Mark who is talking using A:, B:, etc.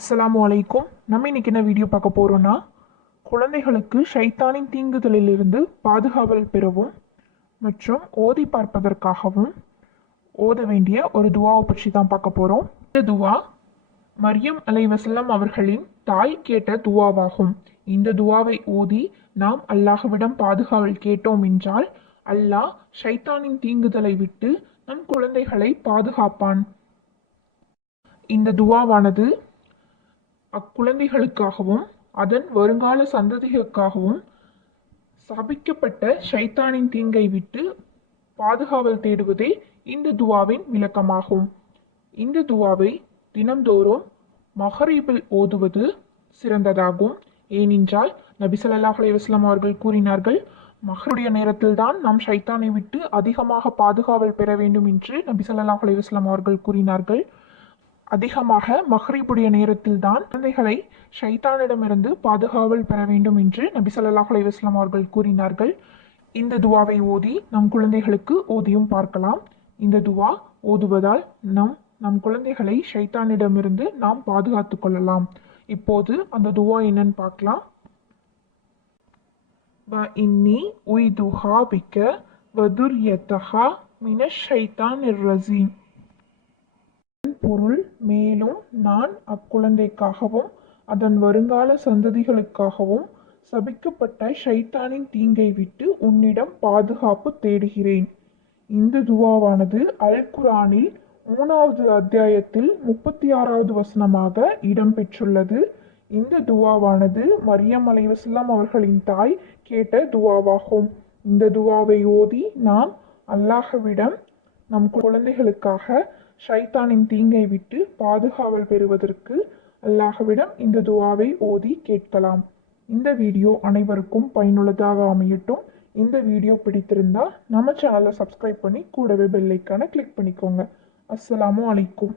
A: அஸ்லாம் அலைக்கும் நம்ம இன்னைக்கு என்ன வீடியோ பார்க்க போகிறோன்னா குழந்தைகளுக்கு ஷைத்தானின் தீங்குதலிலிருந்து பாதுகாவல் பெறவும் மற்றும் ஓதி பார்ப்பதற்காகவும் ஓத வேண்டிய ஒரு துவாவை பற்றி தான் பார்க்க போகிறோம் இந்த துவா மரியம் அலைவசல்லம் அவர்களின் தாய் கேட்ட துவாவாகும். இந்த துவாவை ஓதி நாம் அல்லாஹுவிடம் பாதுகாவல் கேட்டோம் என்றால் அல்லாஹ் ஷைத்தானின் தீங்குதலை விட்டு நம் குழந்தைகளை பாதுகாப்பான். இந்த துவாவானது அக்குழந்தைகளுக்காகவும் அதன் வருங்கால சந்ததிகளுக்காகவும் சபிக்கப்பட்ட ஷைத்தானின் தீங்கை விட்டு பாதுகாவல் தேடுவதே இந்த துவாவின் விளக்கமாகும். இந்த துவாவை தினம்தோறும் மஹரீபில் ஓதுவது சிறந்ததாகும். ஏனென்றால் நபி சல்லாஹ் அலைவாஸ்லாம் அவர்கள் கூறினார்கள் மகருடைய நேரத்தில்தான் நாம் ஷைத்தானை விட்டு அதிகமாக பாதுகாவல் பெற வேண்டும் என்று நபி சல்லாஹ் அலைவாஸ்லாம் அவர்கள் கூறினார்கள். அதிகமாக மஹ்ரீபுடைய நேரத்தில் தான் குழந்தைகளை ஷைத்தானிடமிருந்து பாதுகாவல் பெற வேண்டும் என்று நபி ஸல்லல்லாஹு அவர்கள் கூறினார்கள். இந்த துவாவை ஓதி நம் குழந்தைகளுக்கு ஓதியும் பார்க்கலாம். இந்த துவா ஓதுவதால் நம் நம் குழந்தைகளை ஷைத்தானிடமிருந்து நாம் பாதுகாத்து கொள்ளலாம். இப்போது அந்த துவா என்னன்னு பார்க்கலாம். வ இன்னி உய்துஹா பிக்க வதுர்யத்தஹா மின ஷைத்தான் ரசீம் பொருள் மேலும் நான் அக்குழந்தைக்காகவும் அதன் வருங்கால சந்ததிகளுக்காகவும் சபிக்கப்பட்ட ஷைத்தானின் தீங்கை விட்டு உன்னிடம் பாதுகாப்பு தேடுகிறேன். இந்த துவாவானது அல் குரானில் மூணாவது அத்தியாயத்தில் முப்பத்தி ஆறாவது வசனமாக இடம்பெற்றுள்ளது. இந்த துவாவானது மரியம் அலைவசல்லாம் அவர்களின் தாய் கேட்ட துவாவாகும். இந்த துவாவை ஓதி நாம் அல்லாஹவிடம் நம் குழந்தைகளுக்காக ஷைத்தானின் தீங்கை விட்டு பாதுகாவல் பெறுவதற்கு அல்லாஹ்விடம் இந்த துவாவை ஓதி கேட்கலாம். இந்த வீடியோ அனைவருக்கும் பயனுள்ளதாக அமையட்டும். இந்த வீடியோ பிடித்திருந்தால் நம்ம சேனலை சப்ஸ்கிரைப் பண்ணி கூடவே பெல்லைக்கான கிளிக் பண்ணிக்கோங்க. அஸ்ஸலாமு அலைக்கும்.